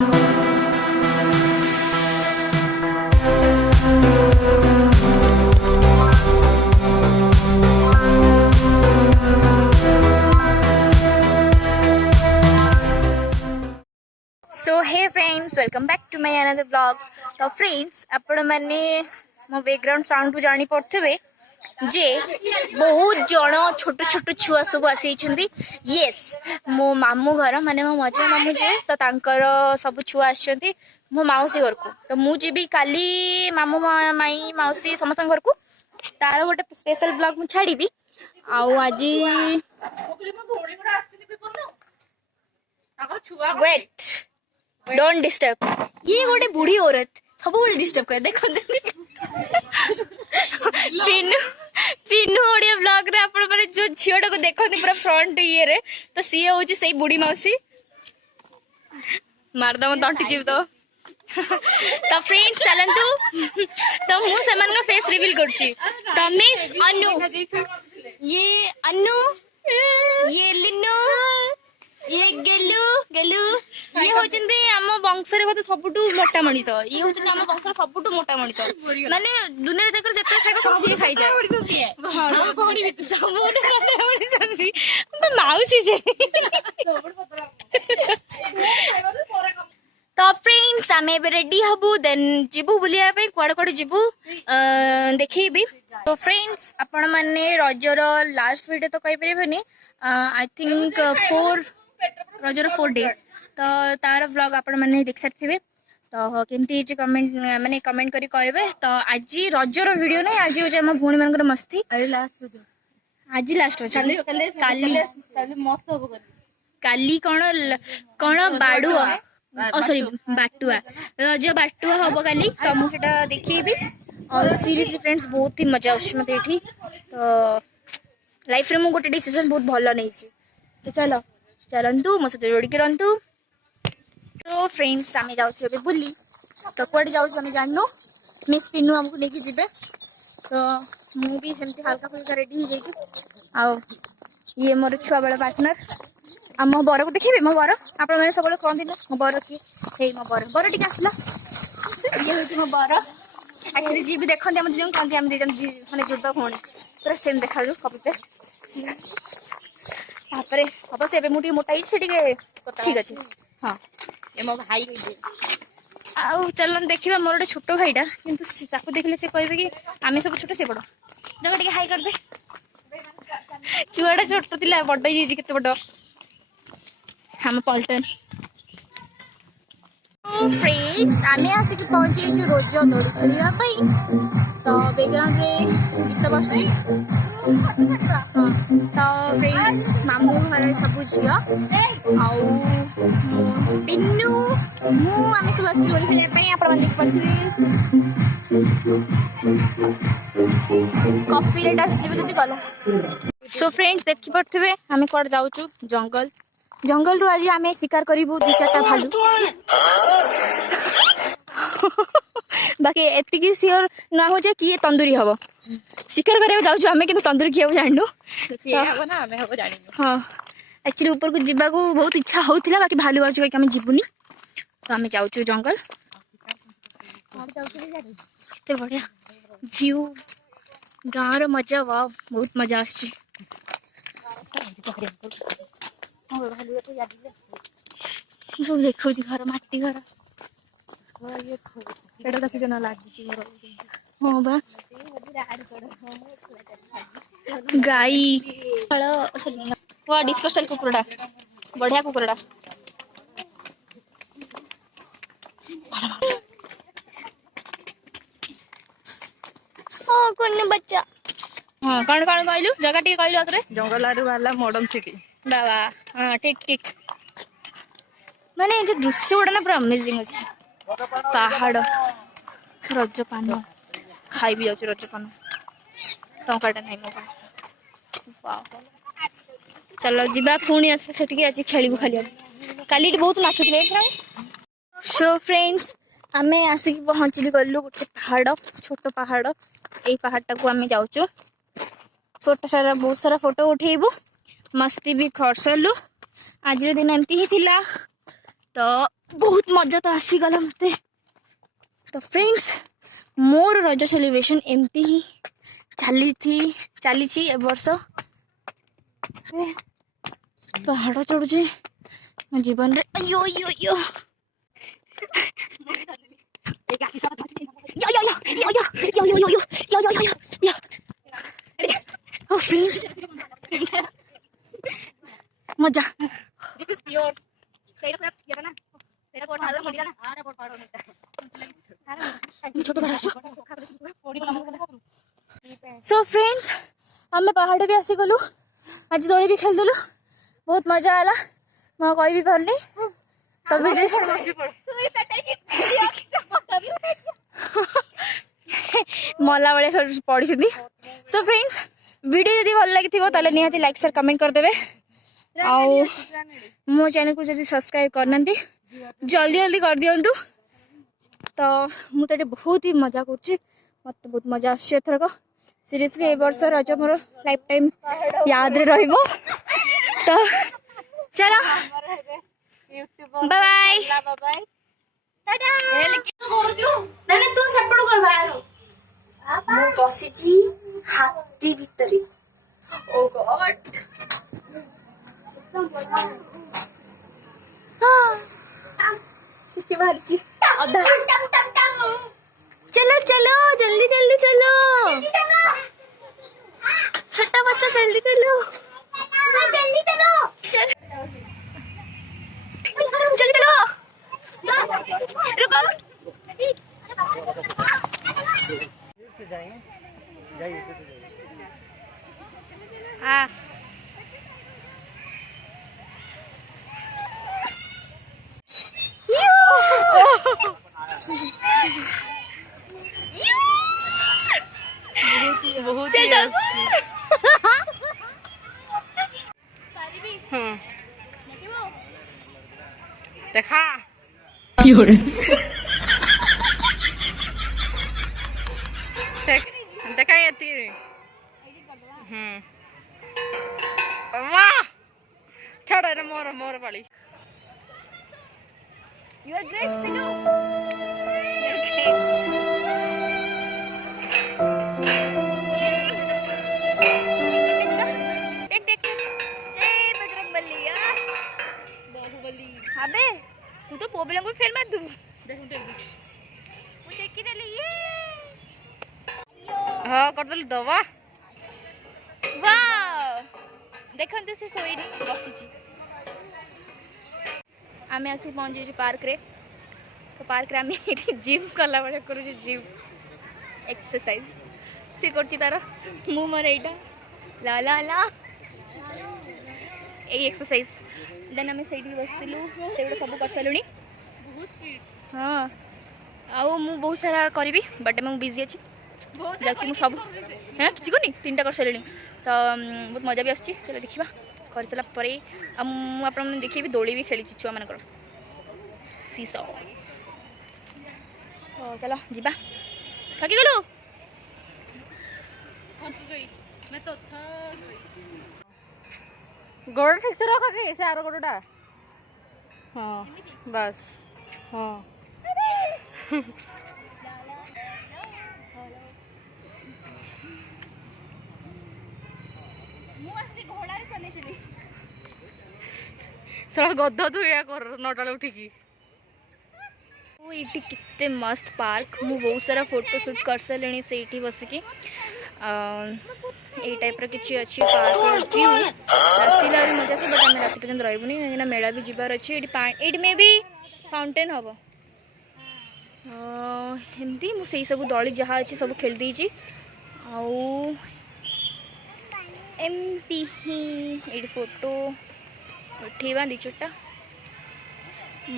So hey friends welcome back to my another blog. तो friends आपण मैंने मो बैकग्राउंड साउंड टू जानी पड़े जे बहुत जन छोट छोट छुआ सब आसी येस मो मामू घर माने मो मजा मामू जे तो तांकर सब छुआ आछंती मो माउसी घर को। तो मु जीबी काली मामू माई माउसी समस्त घर को तार गोटे स्पेशल ब्लॉग मु छाड़ीबी। आउ आज वेट डोंट डिस्टर्ब ये गोटे बुढ़ी औरत सब डिस्टर्ब कर देखो पिन्नू पिन्नू ओडिया ब्लॉग रे आपण माने जो झियोटा को देखो पूरा फ्रंट ये रे तो सी होची सही बुढ़ी मौसी मारदा म तंटी जीव तो फ्रेंड्स चलंतु तो मु समान का फेस रिवील करछि। तो मिस अनु ये अनु ये लिन्नू ये गेलु गेलु ये होचंदे हम वंश रे मते सबटु मोटा मनिस ये होचंदे हम वंश रे सबटु मोटा मनिस माने दुनिया जकर जते खाइबो सब सिए खाइ जाय हां सबटु मोटा मनिस सी माउसी जे तो फ्रेंड्स आमे रेडी हबु देन जिबु बुलिया पे कोड कोड जिबु देखिबी। तो फ्रेंड्स आपण माने रजर लास्ट वीडियो तो कहि परिबनी आई थिंक 4 रजर 4 डे तो तार व्लॉग आपण माने देख सकथिबे। तो केमती जे कमेंट माने कमेंट करी कहबे। तो आज रजर वीडियो नै आज हो जे हम भूणी मानकर मस्ती आज लास्ट रज काली मस्त हो काली कोन बाडुआ सॉरी बाटुआ रज बाटुआ हम काली तो मुझे देखी और सीरियसली फ्रेंड्स बहुत ही मजा आते ये तो लाइफ रे मु गोटे डिसीजन बहुत भल नहीं। तो चलो चलतु मो सहित जोड़ी रंतु। तो फ्रेंड्स आम जाऊँ बुली तो कौटे जाऊँ जानू मिस पिन्नू आमको लेकिन जी तो मुझे सेमती हल्का फुल्का रेडी हो जाइए। ये मोर छुआ बेल पार्टनर आ मो बर को देखिए मो बर आप सब कहते ना मो बर किए हे मो बर बर टी आसला ये हूँ मो बर एक्चुअली जी भी देखते आम दीजन कहते आम दीजन मैंने जुद भौणी पूरा सेम देखा कपी पेस्ट तापर हम से मुझे मोटाई से ठीक अच्छे हाँ ये मो भाई आउ चलन देखा मोर गोटे छोट भाईटा कि देखले से कहे कि आम सब छोट से बड़ जगह टे हाई कर दे छुआटा छोट थी बड़ के बड़ हम पल्टन। फ्रेंड्स आमे आसिक पहुंची रोज दौड़ी खेलवाई तो बैकग्राउंड रे गीत बस तो फ्रेंड्स मामू घर सब झील आउ पिन्नू मु आमे सब आस दौड़ी खेलवाई आप देख कॉपीराइट आसि गला। सो फ्रेंड्स देखी पड़े आम कौन जाऊँ जंगल जंगल रू आज आम शिकार करूँ 2-4टा भालू बाकी एतिकी सियोर ना हो जे किए तंदूरी हम शिकार करने जाऊँ आम कि तंदूरी किए जानू हाँ एक्चुअली ऊपर को जावाक बहुत इच्छा होता बाकी भालू बाजू आम जीवनी तो आम जाऊँ जंगल केते बढ़िया व्यू गाँव मजा वाह बहुत मजा आस सब देखो घर माटी घर देखुच ना लगी हाँ बा गाई डिस्को स्टाइल कुकुरटा बढ़िया कुकुरटा कौन बच्चा हाँ कौन कौन कहलु जगह टी कहलु आगे जंगल वाला मॉडर्न सिटी बाबा हाँ ठीक ठीक माने जो दृश्य गुड़ा ना पूरा अमेजिंग अच्छे पहाड़ रजपान खाई भी जाऊँ रजपान टंकाटा नहीं मो चलो जीवा पुणी आस आज खेलू खाली काली बहुत नाचुले। सो फ्रेंड्स आम आसिक पहुँचली गलु गोटे पहाड़ छोट पहाड़ यही पहाड़टा को आम जाऊँ फोटो सारा बहुत सारा फोटो उठेबू मस्ती भी करसलु आज दिन एमती ही थिला तो बहुत मजा तो आसीगला मते। तो फ्रेंड्स मोर रज सेलिब्रेशन एमती ही चली ए वर्ष पहाड़ चढ़ुचे मो जीवन रे। अयो यो यो फ्रेंड्स मजा छोट बड़ा सो फ्रेंड्स आम पहाड़ भी आसी गलु आज दोली भी खेलदेलु बहुत मजा आला मैं कह भी पारनी तो मला बेले पढ़ी। सो फ्रेंड्स वीडियो जब भल लगी निहाती लाइक शेयर कमेंट करदेवे आउ मो चैनल को जब सब्सक्राइब करना जल्दी जल्दी कर दिंतु। तो मुझे बहुत ही मजा कर मत बहुत मजा आथरक सीरियसली ए वर्ष रज मोर लाइफ टाइम याद रे रहिबो। तो चलो बाय बाय नानी तू सेपड़ कर बाहर मु बसिची हाथी भीतर। ओ गॉड अधा चलो चलो जल्दी जल्दी चलो छोटा बच्चा जल्दी चलो जल्दी चलो जल्दी चलो रुको देखा देखा ये वाह छाड़ा ना मोर मोर वाली You are great, Philo. अबे तू तो पोबलम को फेल मत दू देखी देली ये हां कर दल दवा वाह देखंतु से सोईनी बसिची आमे आसी पहुंची पार्क रे। तो पार्क रे आमे जिम कला बड़े करू जिम एक्सरसाइज सी करची तार मु मोर एटा ला ला ला ए एक्सरसाइज देन आमे सेठी बसतिलु सेगुडा सब कर सलुनी बहुत स्पीड। हां आउ मु बहुत सारा करबी बट मैं बिजी अछि जाची मु सब हैं किछि कोनी तीनटा कर सलुनी। तो बहुत मजा भी आछि चलो देखिबा कर चला परे मु आपन देखिबी दोली भी खेली छुआ मन कर सीसो। तो चलो जीबा थकी गलु थक गई मैं तो थक गई गोड़ ठीक से रख के से आरो गोड़टा हां बस हां मु असली घोड़ा रे चले चली सब गद्दा तू या कर नटाले उठी की ओ इटी कितने मस्त पार्क मु बहुत सारा फोटो शूट कर सलेनी सेठी बसिकी ए टाइप रो किछि अछि पार्क व्यू राति ला मजा से बट हम राति पर्यंत रहबुनी ना मेला भी जिबार अछि एडी में भी फाउंटेन हबो हिंदी मु सेही सब दली जहा अछि सब खेल दी छी आउ एमती ही एडी फोटो उठेबा दी छोटा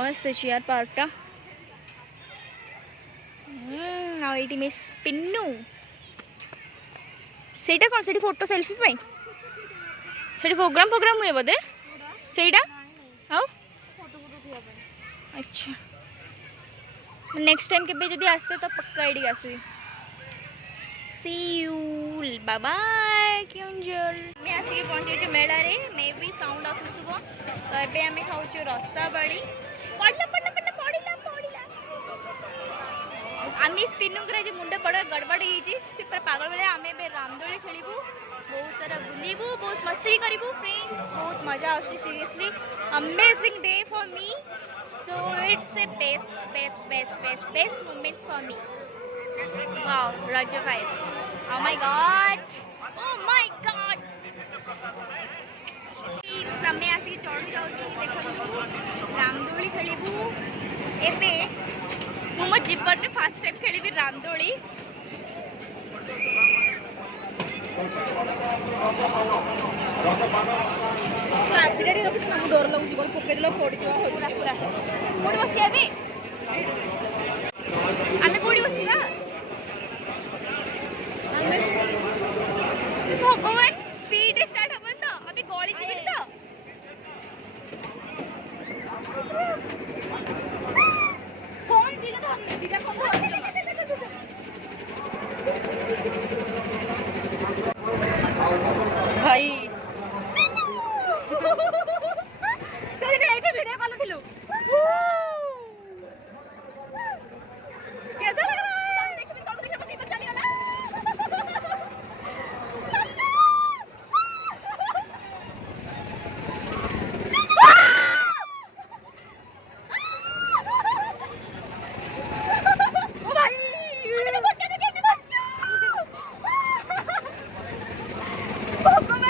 मस्त अछि यार पार्कटा। आ एडी में स्पिन्नु सेटा कौन सेठी फोटो सेल्फी पाई सेठी प्रोग्राम हुए बोधे सेटा आओ अच्छा नेक्स्ट टाइम केबे जदी आसे तो पक्का एडी आसी सी यू बाय बाय क्यूंजल मैं आसी के पहुंचे मेला रे मे भी साउंड आसुथबो तो एबे हमें खाउछु रसाबाड़ी पडला पडला पडला पडिला पडिला आम्ही स्पिनुंगरा जे मुंडे बड़ गड़बड़ होइछि से पूरा पागल बेले आमे बे रामदोली खेलिबू बहुत सारा बुलिबू बहुत मस्ती करिबू फ्रेंड्स बहुत मजा आछि seriously amazing day for me so it's a best moments for me wow रज वाइब्स oh my god समय आसिक चढ़ी जाऊँ देखो रामदोली खेलू एबे मो जीवन में फास्ट टाइम खेली रामदोली डर लगुच कौन पकईदेल पड़ी पूरा पूरा कौटी बसिया आमे कौटी बसिया भगवान स्पीड स्टार्ट हबन तो अभी गली जीवन तो कौन दिला तो हमने दिला कौन भाई तेरे ऐसे वीडियो कॉल थिलु कैसा लग रहा है देखिए कौन देखिए पति पर चली गला ओ भाई अबे तो क्या तो कैसे बच्चों भगवान